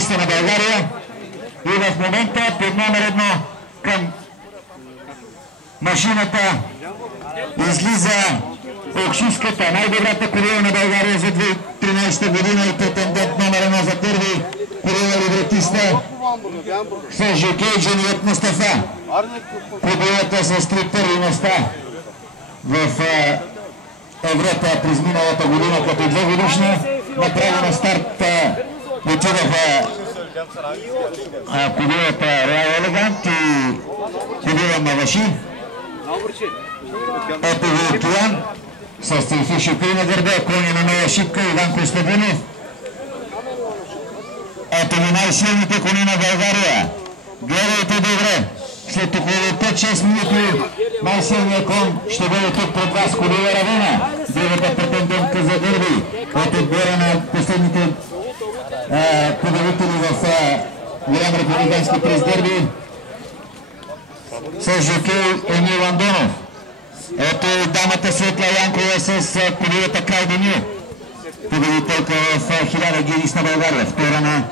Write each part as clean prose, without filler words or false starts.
либретиста на България. И в момента под номер 1 към машината излиза Окшиската, най-добрата корила на България за 2013 година и претендент номер 1 за първи корила либретиста с жокей Дженият Мустафа. Корилата с 3 първи места в Европа през миналата година като 2 годишна. Направо на старт отидаха корилата Royal Elegant и корила Маваши. Ето ви Океан с Тимфи Шипи на гърба, кони на нова шипка Иван Костадинов. Ето ви най-силните кони на България. Гледайте добре. След около 5-6 минути най-силният кон ще бъде тук пред вас. Корила Равина, другата претендентка за дърби от отбора на последните победители в Голям републикански през дърби с жокей Емил Андонов. Ето и дамата Светла Янкова с корилата Крайденю, победителка в 1000 гидис на България, втора на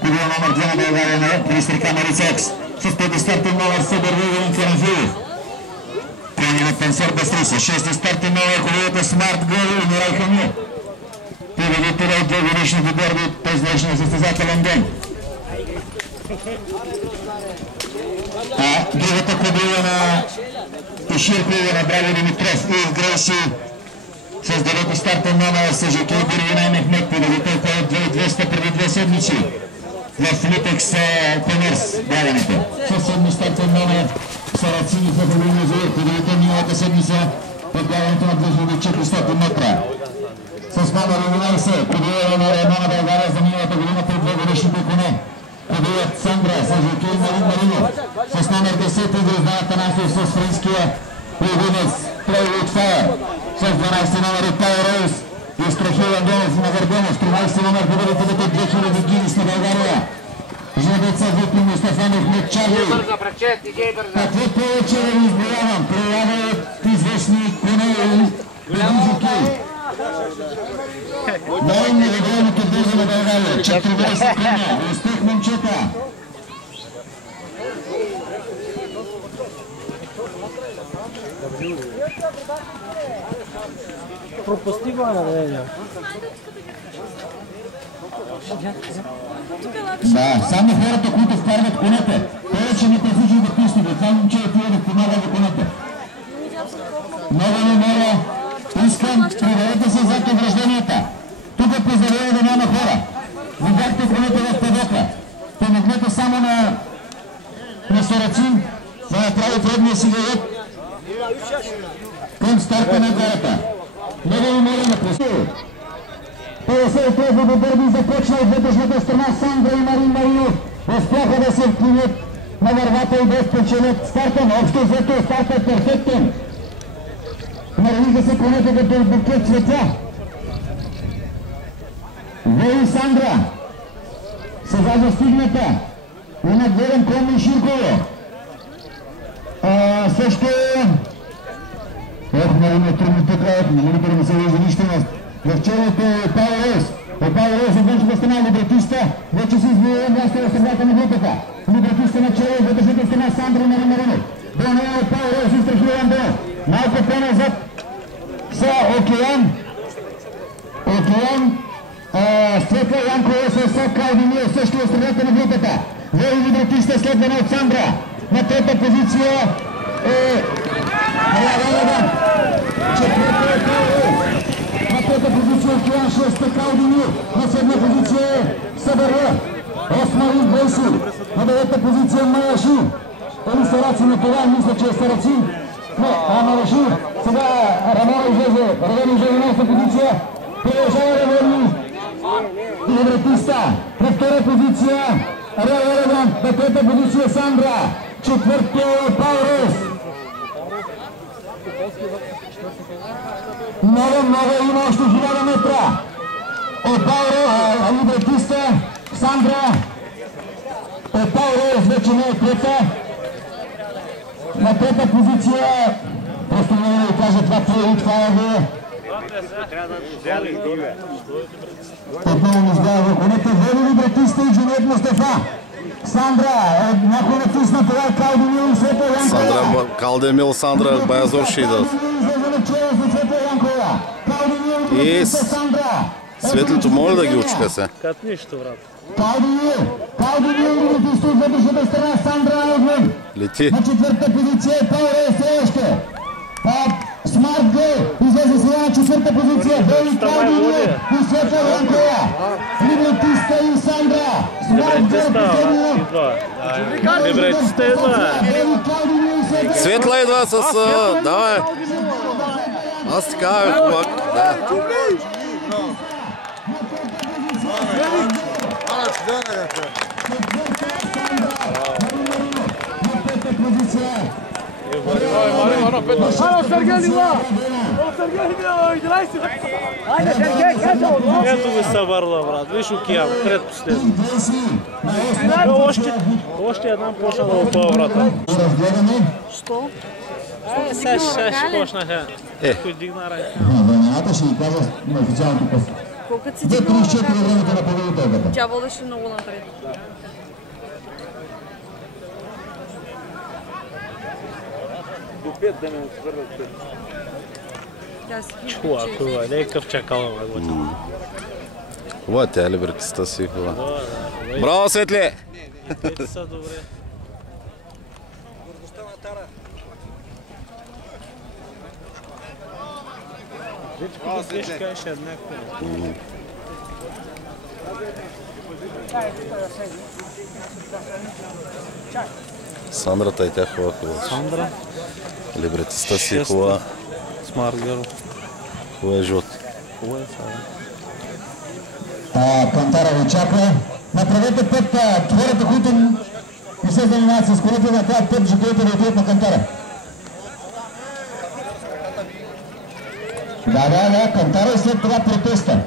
корила номер 2 на България на Пристрика Марица Екс с предистартен номер Събър Вилен Карамфилов. Кони на Пенсер Бастриса, 6-ти стартен номер корилата Смарт Гъл и Мирай Хамил, победителя от 2 годишните дърби през днешния състезателен ден. Другата кобила на Тиширкова на Браво Димитров и Грейси с 9-ти стартен номер с жокей Бирвина Мехмет, победителка от 2200 преди 2 седмици в Литекс Комерс бягането. С 7-ти стартен номер Сарацини в Обилния Зоир, победител миналата седмица под бягането на 2400 метра. С номер 11 победител номер 1 на България за миналата година пред 2 годишните коне. Победят Сандра с жокей Марин Маринов. С номер 10 Звезда Атанасов с френския любимец Playwood Fire. С 12 номер и Power Rose и Страхил Андонов на Върбенов. 13 номер победителите 2000 гидис на България. Жнебеца Випи Мустафа Мехмет Чарли. Какво повече да ви изброявам? Проявят известни коне и жокей. Най-невидимото бързо на България. 14 коня. Успех, момчета! Пропусти го, Ана, да я. Да, само хората, които вкарват конете. Повече не пресичат да пистите. Това момче е тия да помага за конете. Много ви моля, искам, проверете се зад огражденията. Тук е позарение да няма хора. Видяхте конете в падока. Помогнете само на Сарацин да направи предния си гледът към старта на гората. Много ви моля на пресил. 53-то дърби започна от вътрешната страна. Сандра и Марин Маринов успяха да се вклинят на вървата и да спечелят старта. Общо взето старта е перфектен. Наравиха се конете като букет цветя. Вей Сандра сега застигната и надгледан кон и Ширково. Също много ме трудно тук, не мога да не се вижда нищо в челото е Power Rose. Power Rose от външната страна либретиста вече се извоюва място в средата на групата. Либретиста на чело, вътрешната страна Сандра Марин Маринов. До нея е Power Rose и Страхил Андонов. Малко по-назад са Океан. Светла Янкова с Крайденю също в средата на групата. Вей либретиста следвана от Сандра. На трета позиция е Равена. Четвърта е Као. На трета позиция е Океан, 6 Крайденю. На седма позиция е Събър. 8 Рин Грейси. На девета позиция Маяши. Или Сарацин на това, мисля, че е Сарацин. Не, Маяши. Сега Равена излезе на 8 позиция. Продължава Равена. Либретиста. На втора позиция Royal Elegant. На трета позиция Сандра. Четвърто Power Rose. Много има още 1000 метра. От либретиста Сандра. От Power Rose вече не е трета. На трета позиция, просто не да ви кажа това е отново не сгава в конете. Вели либретиста и Джунер Мустафа. Сандра, някой натисна това е Калдемил, Света Янкова. Калдемил, Сандра, Баязор ще идат. И Светлито може да ги очка се. Кат нищо, брат. Калдемил лети от вътрешната страна, Сандра отвън. Лети. На четвърта позиция е Пауре Сеяшка. Смарт Гей излезе сега на четвърта позиция. Бели Калдемил и Света Янкова. Либретиста и Сандра. Смарт Гей последния. Либретиста идва. Светла идва с... Давай. Аз така бе, хубак. Да. Ето ви събърла, брат. Виж океан, предпоследно. Още една почна да опава, брата. Що? Сега ще почнаха. Кой дигна рай. Вълнината ще ги казва на официалното пъс. Колкът си 2-34 времето на победителката. Тя водеше много напред. До 5 да ме свърват. Тя си ги Хубава, не е къв чакал на гласа. Хубава, тя е либретиста си, хубава. Браво, Светли! Те са добре. Вече ще кажеш еднакво. Сандрата и тя хубава. Сандра. Либретиста си хубава. Смарт гърл. Хубава е жълт. Хубава е това. Кантара ви чака. Направете път хората, които не се занимават с колите, да трябва път жителите да отидат на Кантара. Да, Кантара и след това протеста.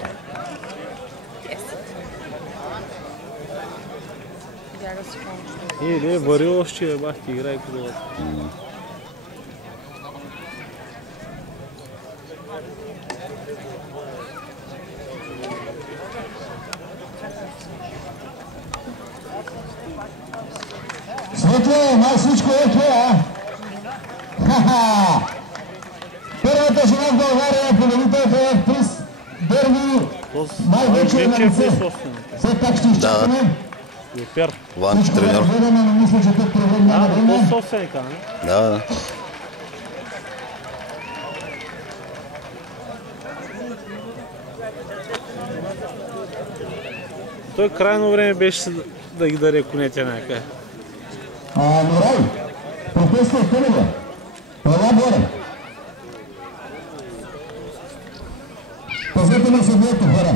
Не, варил ще бах ти играй колата. Светле, май всичко е окей, а? Ха-ха! Първата жена в България, победителка е приз дерби. Май вече е на лице. Все пак ще изчакаме. Ван, тренер. Но мисля, че тук проблем няма време. Собственика, не? Да. Той крайно време беше да ги даде конете някъде. Мирай, протеста е пълна. Пълна горе. Пазете на съдието, хора.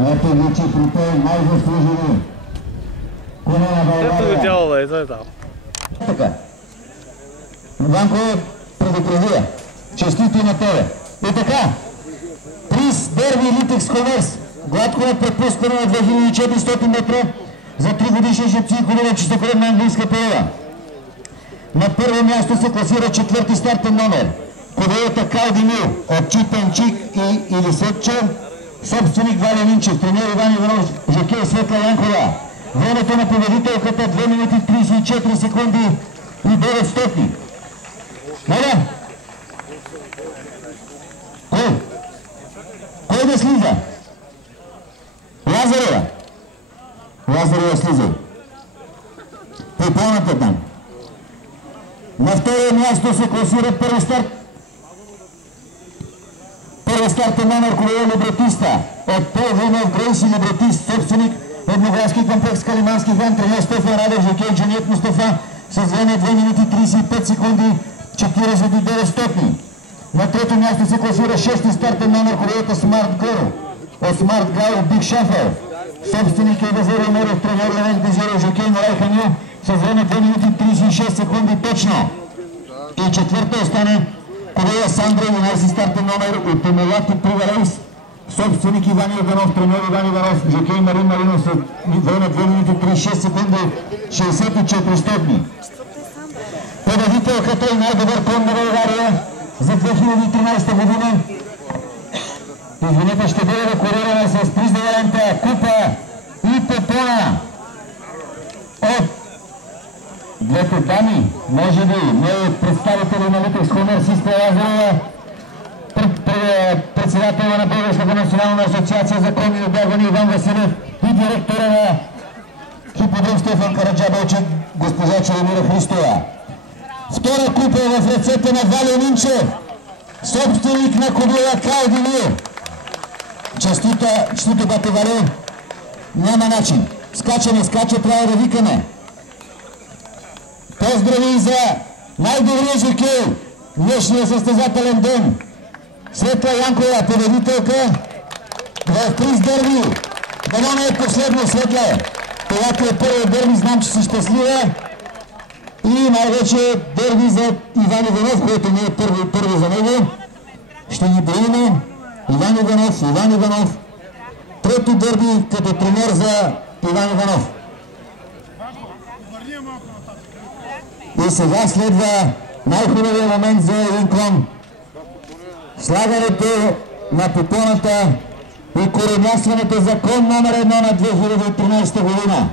Ето вече при той най-заслужени коне на България. Ето го дяло, ето е там. Така. Ванко предупредия. Честито и на тебе. И така. Приз Дерби Литекс Комерс. Гладко е предпускане на 2400 метра за 3 годишни жепци и колина чистоколебна английска порода. На първо място се класира четвърти стартен номер. Ковеята Калдемил от Чипенчик и Илисетче. Собственик Валя Минчев, тренер Иван Иванов, жокей Светла Янкова. Времето на победителката 2 минути 34 секунди и 9 стотни. Моля? Кой да слиза? Лазарева. Лазарева слиза. Попълната там. На втория място се класира първи старт. Първи старт е номер Ковея Либретиста. От Пол Винов Грейси Либретист, собственик едноградски комплекс Калимански хан, тренер Стефан Радев, жокей Джанет Мустафа с време 2 минути 35 секунди 49 стотни. На трето място се класира 6-ти стартен номер Ковеята Смарт Гърл. От Смарт Гърл Биг Шафър. Собственик е Вазари Морев, тренер Левен Дезиро, жокей Морай Ханил с време 2 минути 36 секунди точно. И четвърта остане Ковея Сандра, 11 стартен номер от Емелати Приварейс. Собственик Иван Иванов, тренер Иван Иванов, жокей Марин Маринов с време 2 минути 36 секунди 64 стотни. Победителката и най-добър кон на България за 2013 година Извинете, ще бъде декорирана с признаваната купа и попона от двете дами, може би, не от представители на Литекс Комерс Искра Лазарова, председателя на Българската национална асоциация за конни обягвания Иван Василев и директора на хиподром Стефан Караджабалчик, госпожа Челемира Христова. Втора купа е в ръцете на Валю Минчев, собственик на кобила Калдини. Честито, бате Валю, няма начин. Скача, трябва да викаме. Поздрави за най-добрия жокей днешния състезателен ден. Светла Янкова, победителка в приз дерби. Дано не е последно, Светла. Това ти е първо дерби, знам, че си щастлива. И най-вече дерби за Иван Иванов, който не е първи за него. Ще ни броиме Иван Иванов. Трето дерби като тренер за Иван Иванов. И сега следва най-хубавия момент за един клон. Слагането на попоната и коренясването за клон номер 1 на 2013 година.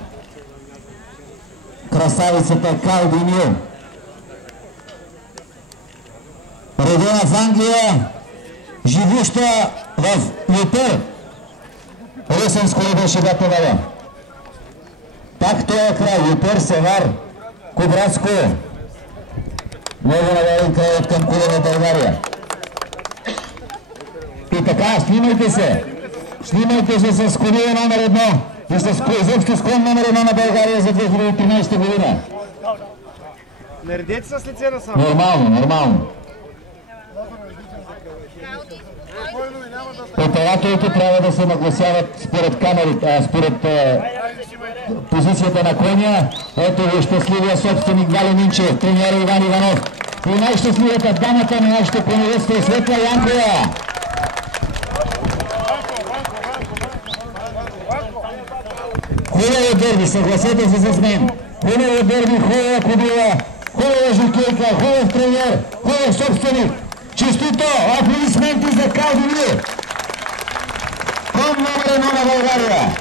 Красавицата Калдини. Родена в Англия, живуща в Ютер. Русенско ли беше бата Валя? Пак този край, Ютер, Севар, Кубраско. Много навален край от към Кула на България. И така, снимайте се с кобила номер 1 и с изобщо склон номер 1 на България за 2013 година. Наредете с лице на само. Нормално. Операторите трябва да се нагласяват според камерите, според позицията на коня. Ето ви щастливия собственик Валю Минчев, треньор Иван Иванов. И най-щастливата дамата на нашето коневодство Светла Янкова. Хубаво дерби, съгласете се с мен. Хубаво дерби, хубава кобила, хубава жокейка, хубав треньор, хубав собственик. Честито! Аплодисменти за Калдини! Кон номер 1 на България!